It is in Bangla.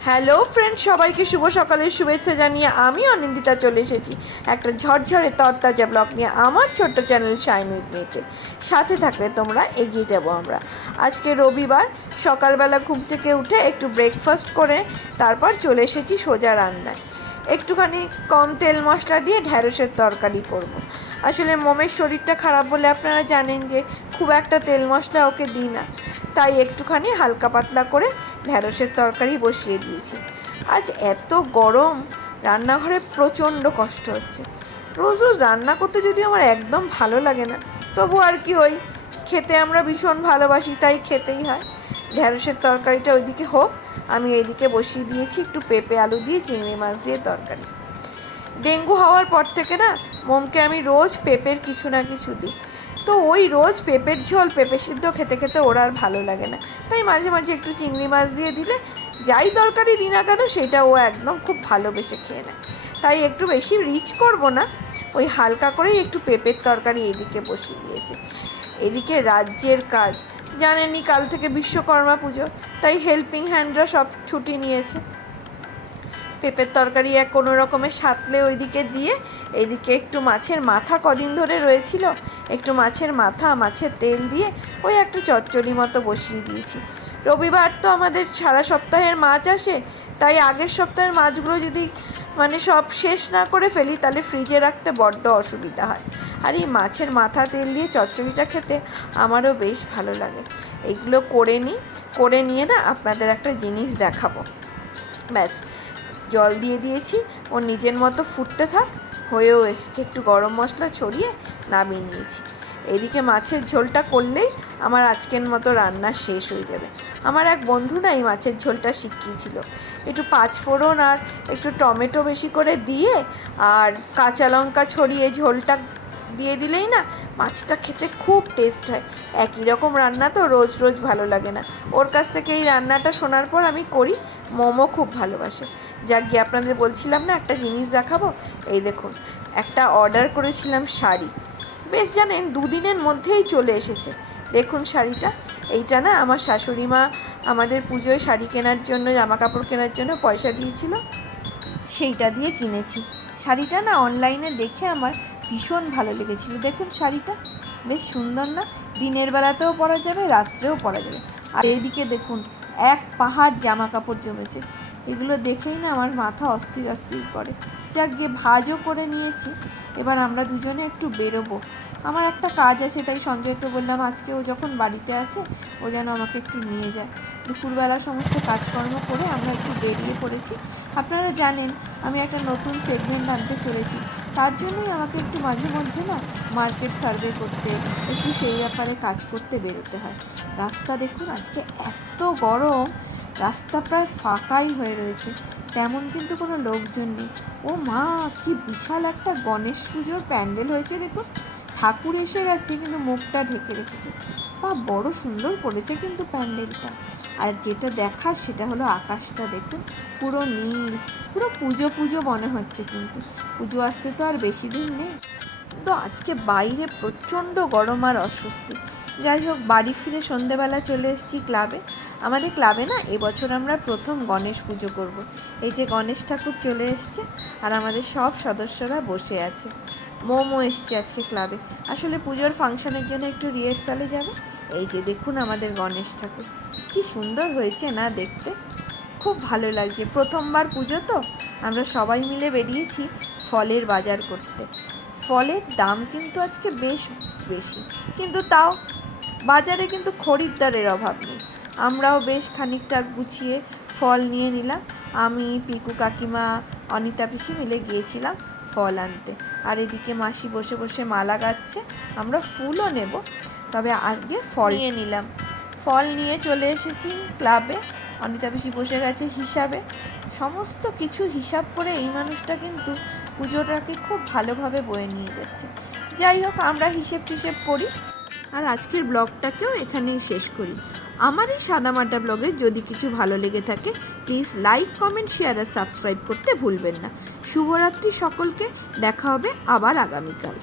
হ্যালো ফ্রেন্ড, সবাইকে শুভ সকালের শুভেচ্ছা জানিয়ে আমি অনিন্দিতা চলে এসেছি একটা ঝরঝরে তরতাজা ব্লগ নিয়ে আমার ছোট্ট চ্যানেল শাইন উইথ মিতে। সাথে থাকলে তোমরা এগিয়ে যাব আমরা। আজকে রবিবার, সকালবেলা ঘুম থেকে উঠে একটু ব্রেকফাস্ট করে তারপর চলে এসেছি সোজা রান্নায়। একটুখানি কম তেল মশলা দিয়ে ঢ্যাঁড়সের তরকারি করব। আসলে মোমের শরীরটা খারাপ বলে আপনারা জানেন যে খুব একটা তেল মশলা ওকে দিই না, তাই একটুখানি হালকা পাতলা করে ঢ্যাঁড়সের তরকারি বসিয়ে দিয়েছি। আজ এত গরম, রান্নাঘরে প্রচণ্ড কষ্ট হচ্ছে। রোজ রোজ রান্না করতে যদি আমার একদম ভালো লাগে না, তবু আর কি, ওই খেতে আমরা ভীষণ ভালোবাসি, তাই খেতেই হয়। ঢ্যাঁড়সের তরকারিটা ওইদিকে হোক, আমি এইদিকে বসিয়ে দিয়েছি একটু পেঁপে আলু দিয়ে চিংড়ি মাছ দিয়ে তরকারি। ডেঙ্গু হওয়ার পর থেকে না মোমকে আমি রোজ পেঁপের কিছু না কিছু দিই, তো ওই রোজ পেঁপের ঝোল পেঁপে সিদ্ধ খেতে খেতে ওর আর ভালো লাগে না, তাই মাঝে মাঝে একটু চিংড়ি মাছ দিয়ে দিলে যাই তরকারি দিই না কেন সেটা ও একদম খুব ভালোবেসে খেয়ে নেয়। তাই একটু বেশি রিচ করব না, ওই হালকা করেই একটু পেঁপের তরকারি এদিকে বসিয়ে দিয়েছে। এদিকে রাজ্যের কাজ জানেনই, কাল থেকে বিশ্বকর্মা পুজো, তাই হেল্পিং হ্যান্ডরা সব ছুটি নিয়েছে। পেঁপের তরকারি এক কোনো রকমের সাতলে ওইদিকে দিয়ে এইদিকে একটু মাছের মাথা কদিন ধরে রয়েছিল, একটু মাছের মাথা মাছের তেল দিয়ে ওই একটা চচ্চড়ি মতো বসিয়ে দিয়েছি। রবিবার তো আমাদের সারা সপ্তাহের মাছ আসে, তাই আগের সপ্তাহের মাছগুলো যদি সব শেষ না করে ফেলি তাহলে ফ্রিজে রাখতে বড্ড অসুবিধা হয়। আর এই মাছের মাথা তেল দিয়ে চচ্চড়িটা খেতে আমারও বেশ ভালো লাগে। এইগুলো করে নিয়ে না আপনাদের একটা জিনিস দেখাবো। ব্যাস, জল দিয়ে দিয়েছি, ও নিজের মতো ফুটতে থাক, হয়েও এসছে। একটু গরম মশলা ছড়িয়ে নামিয়ে নিয়েছি। এদিকে মাছের ঝোলটা করলেই আমার আজকের মতো রান্না শেষ হয়ে যাবে। আমার এক বন্ধু না এই মাছের ঝোলটা শিখিয়েছিল। একটু পাঁচফোড়ন আর একটু টমেটো বেশি করে দিয়ে আর কাঁচা লঙ্কা ছড়িয়ে ঝোলটা দিয়ে দিলেই না মাছটা খেতে খুব টেস্ট হয়। একই রকম রান্না তো রোজ রোজ ভালো লাগে না। ওর কাছ থেকে এই রান্নাটা শোনার পর আমি করি। মোমো খুব ভালোবাসে। যাক গিয়ে আপনাদের বলছিলাম না একটা জিনিস দেখাবো। এই দেখুন, একটা অর্ডার করেছিলাম শাড়ি, বেশ জানেন দুদিনের মধ্যেই চলে এসেছে। দেখুন শাড়িটা, এইটা না আমার শাশুড়ি মা আমাদের পুজোয় শাড়ি কেনার জন্য, জামা কাপড় কেনার জন্য পয়সা দিয়েছিল, সেইটা দিয়ে কিনেছি। শাড়িটা না অনলাইনে দেখে আমার ভীষণ ভালো লেগেছিল। দেখুন শাড়িটা বেশ সুন্দর না? দিনের বেলাতেও পরা যাবে, রাত্রেও পরা যাবে। আর এদিকে দেখুন এক পাহাড় জামা কাপড় জমেছে। এগুলো দেখেই না আমার মাথা অস্থির অস্থির করে। যাক গিয়ে ভাজও করে নিয়েছি। এবার আমরা দুজনে একটু বেরোবো। আমার একটা কাজ আছে, তাই সঞ্জয়কে বললাম আজকে ও যখন বাড়িতে আছে ও যেন আমাকে একটু নিয়ে যায়। দুপুরবেলা সমস্ত কাজকর্ম করে আমরা একটু বেরিয়ে পড়েছি। আপনারা জানেন আমি একটা নতুন সেগমেন্ট আনতে চলেছি, তার জন্যই আমাকে একটু মাঝে মধ্যে না মার্কেট সার্ভে করতে, একটু সেই ব্যাপারে কাজ করতে বেরোতে হয়। রাস্তা দেখুন আজকে এত গরম, রাস্তা প্রায় ফাঁকাই হয়ে রয়েছে, তেমন কিন্তু কোনো লোকজন নেই। ও মা, কি বিশাল একটা গণেশ পুজোর প্যান্ডেল হয়েছে দেখুন। ঠাকুর এসে গেছে কিন্তু মুখটা ঢেকে রেখেছে। বা বড় সুন্দর করেছে কিন্তু প্যান্ডেলটা। আর যেটা দেখার সেটা হলো আকাশটা দেখুন, পুরো নীল, পুরো পুজো পুজো মনে হচ্ছে। কিন্তু পুজো আসতে তো আর বেশি দিন নেই। কিন্তু আজকে বাইরে প্রচণ্ড গরম আর অস্বস্তি। যাই হোক, বাড়ি ফিরে সন্ধেবেলা চলে এসেছি ক্লাবে। আমাদের ক্লাবে না এবছর আমরা প্রথম গণেশ পুজো করব। এই যে গণেশ ঠাকুর চলে এসছে আর আমাদের সব সদস্যরা বসে আছে। মোমো এসছে আজকে ক্লাবে, আসলে পুজোর ফাংশনের জন্য একটু রিহার্সালে যাবে। এই যে দেখুন আমাদের গণেশ ঠাকুর, কি সুন্দর হয়েছে না দেখতে, খুব ভালো লাগছে। প্রথমবার পুজো তো আমরা সবাই মিলে বেরিয়েছি ফলের বাজার করতে। ফলের দাম কিন্তু আজকে বেশ বেশি, কিন্তু তাও বাজারে কিন্তু খরিদ্দারের অভাব নেই। আমরাও বেশ খানিকটা গুছিয়ে ফল নিয়ে নিলাম। আমি, পিকু কাকিমা, অনিতা পিসি মিলে গিয়েছিলাম ফল আনতে। আর এদিকে মাসি বসে বসে মালা গাচ্ছে। আমরা ফুলও নেব, তবে আগে ফল নিয়ে নিলাম। ফল নিয়ে চলে এসেছি ক্লাবে। অনিতা পিসি বসে গেছে হিসাবে। সমস্ত কিছু হিসাব করে এই মানুষটা কিন্তু পুজোটাকে খুব ভালোভাবে বয়ে নিয়ে যাচ্ছে। যাই হোক, আমরা হিসেব টিসেব করি আর আজকের ব্লগটাকেও এখানেই শেষ করি। আমার এই সাদামাটা ব্লগে যদি কিছু ভালো লেগে থাকে প্লিজ লাইক, কমেন্ট, শেয়ার আর সাবস্ক্রাইব করতে ভুলবেন না। শুভরাত্রি সকলকে, দেখা হবে আবার আগামীকাল।